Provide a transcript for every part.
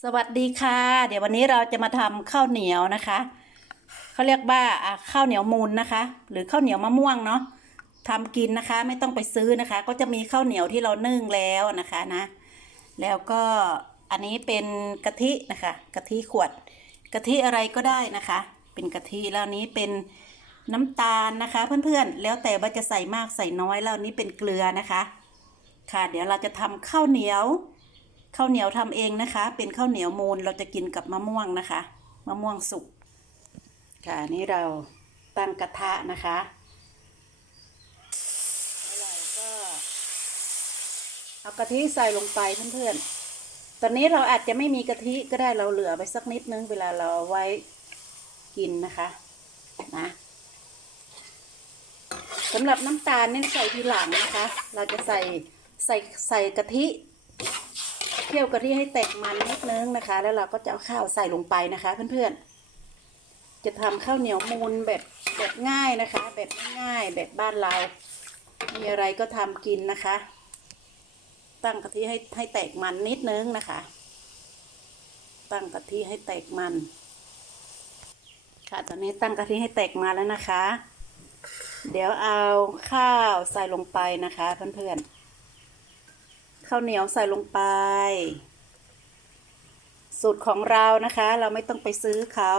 สวัสดีค่ะ เดี๋ยววันนี้เราจะมาทำข้าวเหนียวนะคะเขาเรียกว่าอ่าข้าวเหนียวมูลนะคะ หรือข้าวเหนียวมะม่วงเนาะทำกินนะคะ ไม่ต้องไปซื้อนะคะ ก็จะมีข้าวเหนียวที่เรานึ่งแล้วนะคะนะ แล้วก็อันนี้เป็นกะทินะคะกะทิขวดกะทิอะไรก็ได้นะคะ เป็นกะทิแล้วนี้เป็นน้ำตาลนะคะ เพื่อนๆ แล้วแต่ว่าจะใส่มากใส่น้อยแล้วนนี้เป็นเกลือนะคะ ค่ะ เดี๋ยวเราจะทำข้าวเหนียว ข้าวเหนียวทำเองนะคะ เป็นข้าวเหนียวมูลเราจะกินกับมะม่วงนะคะ มะม่วงสุกค่ะนี้เราตั้งกระทะนะคะแล้วเราก็เอากะทิใส่ลงไปเพื่อนๆ ตอนนี้เราอาจจะไม่มีกะทิก็ได้เราเหลือไปสักนิดนึงเวลาเราเอาไว้กินนะคะนะสำหรับน้ำตาลนี่ใส่ทีหลังนะคะ เราจะใส่ใส่ใส่กะทิ คี่ยวกะทิให้แตกมันนิดนึงนะคะ แล้วเราก็จะเอาข้าวใส่ลงไปนะคะ เพื่อนๆ จะทำข้าวเหนียวมูลแบบแบบง่ายนะคะ แบบง่ายแบบบ้านเรา มีอะไรก็ทำกินนะคะ ตั้งกะทิให้ให้แตกมันนิดนึงนะคะ ตั้งกะทิให้แตกมัน ค่ะตอนนี้ตั้งกะทิให้แตกมันแล้วนะคะ เดี๋ยวเอาข้าวใส่ลงไปนะคะเพื่อนๆ ข้าวเหนียวใส่ลงไป สูตรของเรานะคะ เราไม่ต้องไปซื้อเขา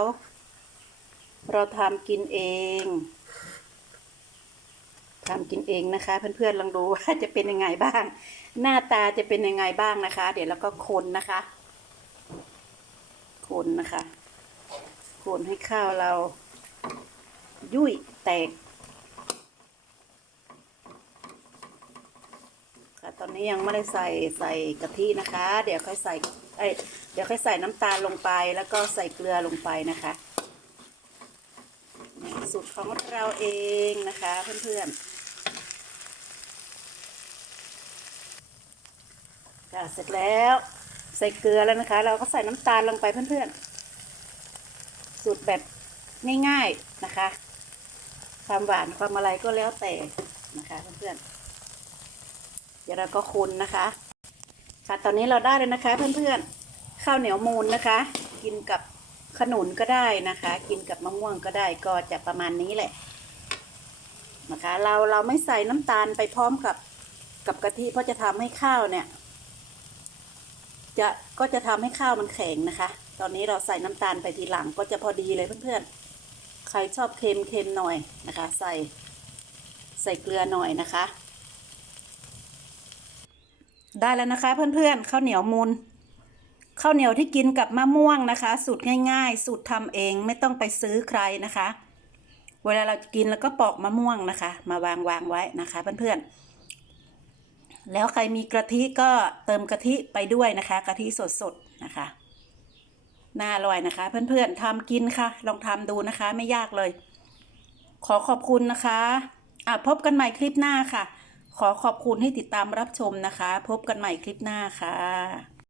เราทำกินเองทำกินเองนะคะ เพื่อนๆลองดูว่าจะเป็นยังไงบ้าง หน้าตาจะเป็นยังไงบ้างนะคะ เดี๋ยวเราก็คนนะคะ คนนะคะ คนให้ข้าวเรา ยุ่ยแตก ค่ะตอ นี้ยังไม่ได้ใส่ใส่กะทินะคะ เดี๋ยวค่อยใส่เอ้ยเดี๋ยวค่อยใส่น้ำตาลลงไป แล้วก็ใส่เกลือลงไปนะคะสูตรของเราเองนะคะ เพื่อนๆค่ะเสร็จแล้วใส่เกลือแล้วนะคะ เราก็ใส่น้ำตาลลงไปเพื่อนๆ สูตรแบบง่ายๆนะคะ ความหวานความอะไรก็แล้วแต่นะคะเพื่อนๆ เดี๋ยวเราก็คนนะคะ ค่ะตอนนี้เราได้เลยนะคะ เพื่อนๆข้าวเหนียวมูลนะคะ กินกับขนุนก็ได้นะคะ กินกับมะม่วงก็ได้ก็จะประมาณนี้แหละนะคะ เราเราไม่ใส่น้ำตาลไปพร้อมกับกับกะทิเพราะจะทำให้ข้าวเนี่ย จะก็จะทำให้ข้าวมันแข็งนะคะ ตอนนี้เราใส่น้ำตาลไปทีหลังก็จะพอดีเลยเพื่อนๆใครชอบเค็มเค็มหน่อยนะคะ ใส่ใส่เกลือหน่อยนะคะ ได้แล้วนะคะ เพื่อนๆข้าวเหนียวมูลข้าวเหนียวที่กินกับมะม่วงนะคะ สูตรง่าย ๆ สูตรทำเองไม่ต้องไปซื้อใครนะคะ เวลาเรากินแล้วก็ปอกมะม่วงนะคะ มาวางวางไว้นะคะ เพื่อนๆ แล้วใครมีกะทิก็เติมกะทิไปด้วยนะคะกะทิสดๆนะคะน่าอร่อยนะคะ เพื่อนๆทำกินค่ะ ลองทำดูนะคะไม่ยากเลย ขอขอบคุณนะคะอะพบกันใหม่คลิปหน้าค่ะ ขอขอบคุณให้ติดตามรับชมนะคะ พบกันใหม่คลิปหน้าค่ะ